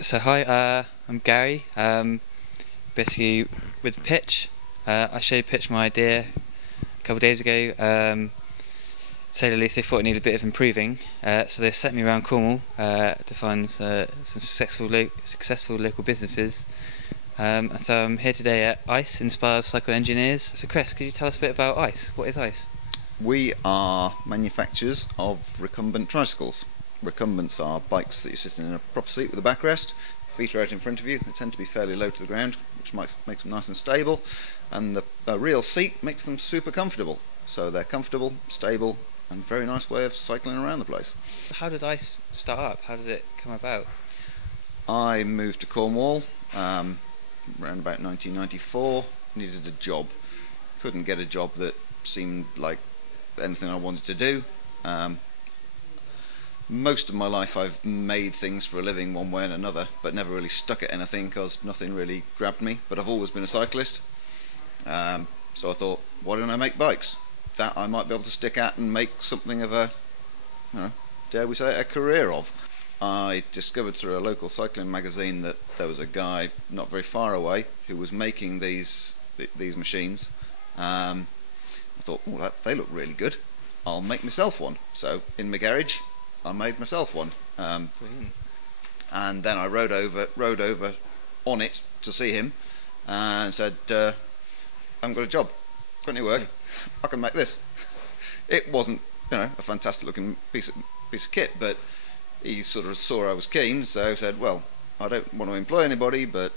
So hi, I'm Gary. Basically with Pitch, I showed Pitch my idea a couple of days ago. To say the least, they thought it needed a bit of improving, so they sent me around Cornwall to find some successful local businesses. And so I'm here today at ICE, Inspired Cycle Engineers. So Chris, could you tell us a bit about ICE? What is ICE? We are manufacturers of recumbent tricycles. Recumbents are bikes that you sit in a proper seat with a backrest, feet are out in front of you. They tend to be fairly low to the ground, which makes them nice and stable, and the real seat makes them super comfortable. So they're comfortable, stable, and a very nice way of cycling around the place. How did ICE start up? How did it come about? I moved to Cornwall around about 1994, needed a job. Couldn't get a job that seemed like anything I wanted to do. Most of my life I've made things for a living one way and another, but never really stuck at anything because nothing really grabbed me. But I've always been a cyclist, so I thought, why don't I make bikes? That I might be able to stick at and make something of a, dare we say, a career of. I discovered through a local cycling magazine that there was a guy not very far away who was making these machines. I thought, oh, they look really good. I'll make myself one. So in my garage, I made myself one, and then I rode over on it to see him, and said, "I haven't got a job, got any work? I can make this." It wasn't, a fantastic looking piece of kit, but he sort of saw I was keen, so said, "Well, I don't want to employ anybody, but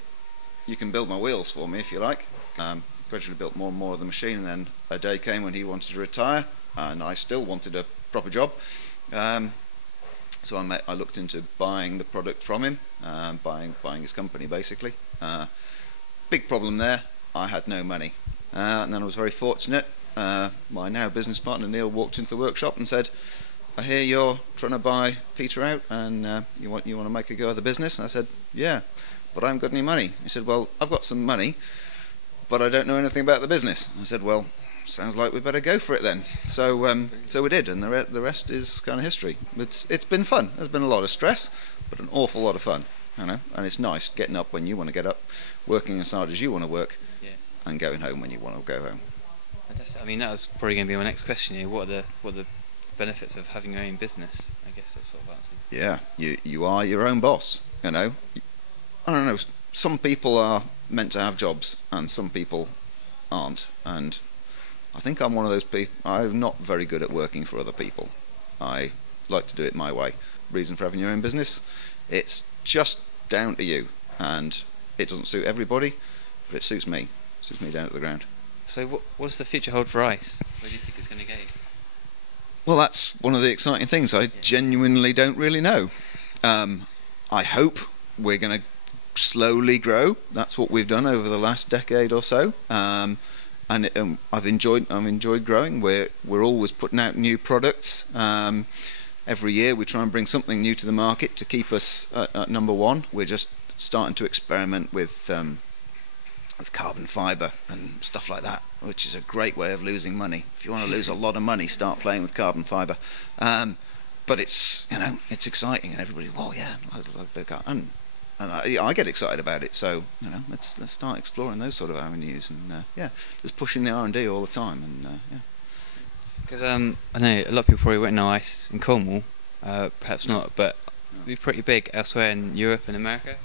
you can build my wheels for me if you like." Gradually built more and more of the machine, and then a day came when he wanted to retire, and I still wanted a proper job. So I looked into buying the product from him, buying his company basically. Big problem there, I had no money. And then I was very fortunate. My now business partner Neil walked into the workshop and said, "I hear you're trying to buy Peter out, and you want to make a go of the business." And I said, "Yeah, but I haven't got any money." He said, "Well, I've got some money, but I don't know anything about the business." I said, "Well, sounds like we better go for it then." So we did, and the rest is kind of history. It's been fun. There's been a lot of stress, but an awful lot of fun, and it's nice getting up when you want to get up, working as hard as you want to work, and going home when you want to go home. Fantastic. I mean, that was probably going to be my next question. What are the benefits of having your own business? I guess that sort of answers. Yeah, you are your own boss. I don't know. Some people are meant to have jobs, and some people aren't, and I think I'm one of those people. I'm not very good at working for other people. I like to do it my way. Reason for having your own business, it's just down to you, and it doesn't suit everybody, but it suits me. It suits me down to the ground. So what does the future hold for ICE? Where do you think it's going to go? Well, that's one of the exciting things. I genuinely don't really know. I hope we're going to slowly grow. That's what we've done over the last decade or so. And I've enjoyed growing. We're always putting out new products. Every year we try and bring something new to the market to keep us at number one. We're just starting to experiment with carbon fibre and stuff like that, which is a great way of losing money. If you want to lose a lot of money, start playing with carbon fibre. But it's exciting, and everybody, "Oh yeah, and I get excited about it." So let's start exploring those sort of avenues, and just pushing the R&D all the time, and Because I know a lot of people probably won't know ICE in Cornwall, perhaps not, but we're pretty big elsewhere in Europe and America.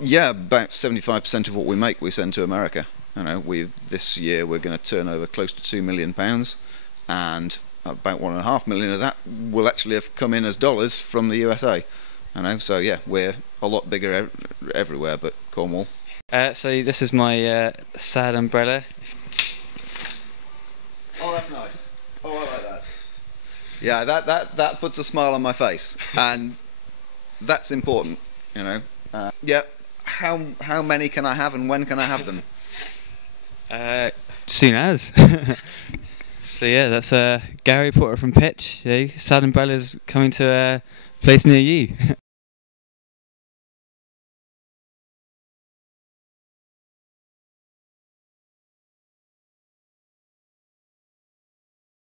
Yeah, about 75% of what we make we send to America. This year we're going to turn over close to £2 million, and about $1.5 million of that will actually have come in as dollars from the USA. So yeah, we're a lot bigger everywhere but Cornwall. So this is my sad umbrella. Oh, that's nice. Oh, I like that. Yeah, that puts a smile on my face, and that's important. Yeah. How many can I have, and when can I have them? Soon as. So yeah, that's Gary Porter from Pitch. Sad umbrella's coming to a place near you.